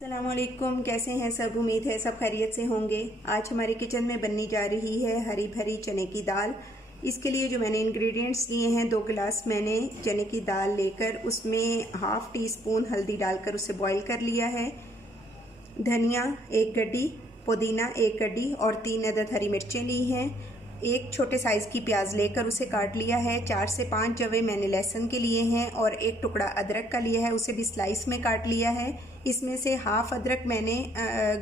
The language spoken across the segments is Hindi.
अस्सलामुअलैकुम, कैसे हैं सब। उम्मीद है सब खैरियत से होंगे। आज हमारे किचन में बनने जा रही है हरी भरी चने की दाल। इसके लिए जो मैंने इंग्रेडिएंट्स लिए हैं, 2 गिलास मैंने चने की दाल लेकर उसमें हाफ टी स्पून हल्दी डालकर उसे बॉईल कर लिया है। धनिया 1 गड्डी, पुदीना 1 गड्डी और 3 अदद हरी मिर्चें ली हैं। एक छोटे साइज़ की प्याज लेकर उसे काट लिया है। 4 से 5 जवे मैंने लहसुन के लिए हैं और 1 टुकड़ा अदरक का लिया है, उसे भी स्लाइस में काट लिया है। इसमें से हाफ अदरक मैंने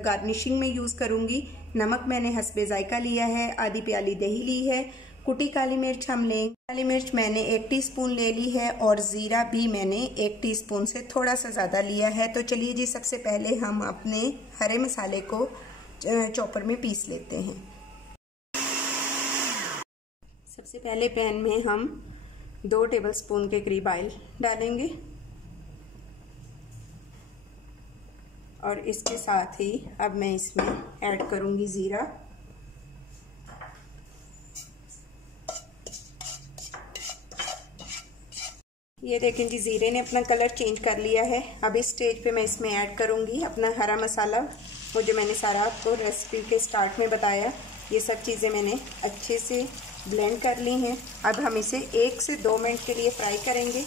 गार्निशिंग में यूज़ करूँगी। नमक मैंने हस्बे जायका लिया है। आधी प्याली दही ली है। कुटी काली मिर्च हम लेंगे। काली मिर्च मैंने 1 टीस्पून ले ली है और ज़ीरा भी मैंने 1 टीस्पून से थोड़ा सा ज़्यादा लिया है। तो चलिए जी, सबसे पहले हम अपने हरे मसाले को चॉपर में पीस लेते हैं। सबसे पहले पैन में हम 2 टेबलस्पून के करीब ऑयल डालेंगे और इसके साथ ही अब मैं इसमें ऐड करूंगी ज़ीरा। ये देखें जी, ज़ीरे ने अपना कलर चेंज कर लिया है। अब इस स्टेज पे मैं इसमें ऐड करूंगी अपना हरा मसाला, वो जो मैंने सारा आपको रेसिपी के स्टार्ट में बताया। ये सब चीज़ें मैंने अच्छे से ब्लेंड कर ली हैं। अब हम इसे 1 से 2 मिनट के लिए फ्राई करेंगे।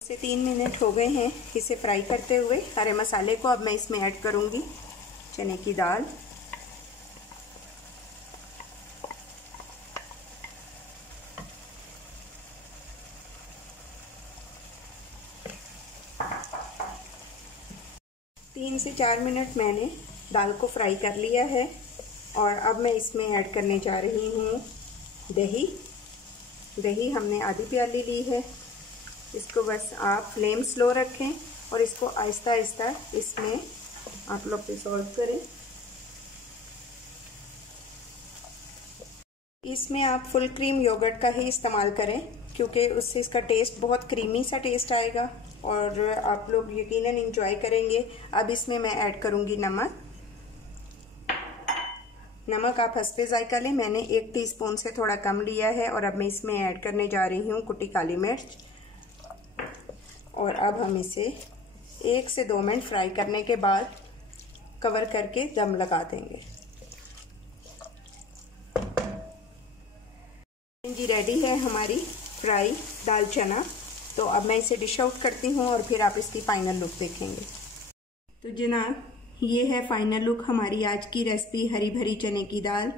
इसे 3 मिनट हो गए हैं इसे फ्राई करते हुए हरे मसाले को। अब मैं इसमें ऐड करूंगी चने की दाल। तीन से 4 मिनट मैंने दाल को फ्राई कर लिया है और अब मैं इसमें ऐड करने जा रही हूँ दही। दही हमने आधी प्याली ली है। इसको बस आप फ्लेम स्लो रखें और इसको आहिस्ता आहिस्ता इसमें आप लोग डिसॉल्व करें। इसमें आप फुल क्रीम योगर्ट का ही इस्तेमाल करें क्योंकि उससे इसका टेस्ट बहुत क्रीमी सा टेस्ट आएगा और आप लोग यकीनन एंजॉय करेंगे। अब इसमें मैं ऐड करूँगी नमक। नमक आप हस्बे जायका लें, मैंने 1 टीस्पून से थोड़ा कम लिया है। और अब मैं इसमें ऐड करने जा रही हूँ कुटी काली मिर्च और अब हम इसे 1 से 2 मिनट फ्राई करने के बाद कवर करके दम लगा देंगे। जी रेडी है हमारी फ्राई दाल चना। तो अब मैं इसे डिश आउट करती हूँ और फिर आप इसकी फाइनल लुक देखेंगे। तो जनाब, ये है फाइनल लुक हमारी आज की रेसिपी हरी भरी चने की दाल।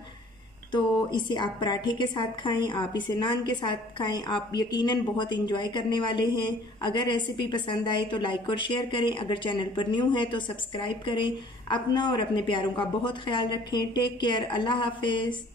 तो इसे आप पराठे के साथ खाएं, आप इसे नान के साथ खाएं, आप यकीनन बहुत इंजॉय करने वाले हैं। अगर रेसिपी पसंद आए तो लाइक और शेयर करें। अगर चैनल पर न्यू है तो सब्सक्राइब करें। अपना और अपने प्यारों का बहुत ख्याल रखें। Take care. अल्लाह हाफिज।